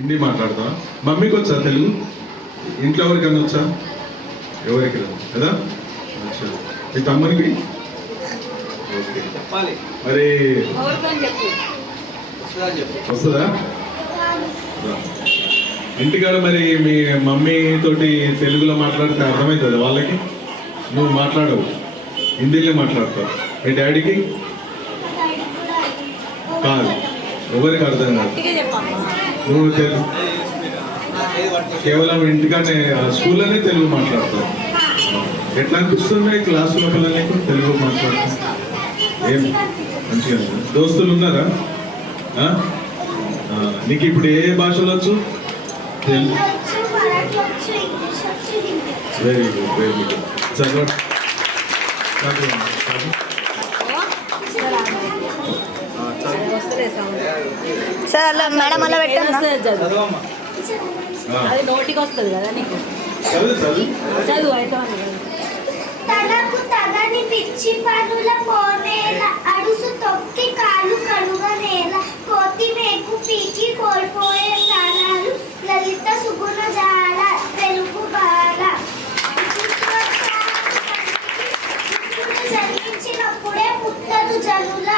హిందీ మాట్లాడతా. మమ్మీకి వచ్చా తెలుగు? ఇంట్లో ఎవరికన్నా వచ్చా? ఎవరికి రాదు కదా. అచ్చా, మీ తమ్మునికి? ఓకే, మరి వస్తుందా? ఇంటికాడ మరి మీ మమ్మీ తోటి తెలుగులో మాట్లాడితే అర్థమవుతుంది వాళ్ళకి? నువ్వు మాట్లాడవు, హిందీలో మాట్లాడతావు. మీ డాడీకి కాదు, ఎవరికి అర్థం కాదు. నువ్వు తెలుగు కేవలం ఇంటికానే స్కూల్లోనే తెలుగు మాట్లాడతావు. ఎట్లా అనిపిస్తుంది క్లాసులో పిల్లలకి తెలుగు మాట్లాడతాం? ఏం మంచిగా దోస్తులు ఉన్నారా? నీకు ఇప్పుడు ఏ భాషలు వచ్చు? Very good, very good. చదవ సార్ అలా మేడం అలా పెట్టండి. అది నోటికి వస్తుంది కదా నీకు. చదువు అయితే తనకు తగని పిచ్చి పనుల పోనేల అడుసు తొక్కి కాలు కడుగనేల కోతి మేకు పీకి కోల్పోయే ప్రాణాలు లలిత సుగుణ జాల తెలుగు బాల జన్మించినప్పుడే పుట్టదు జనుల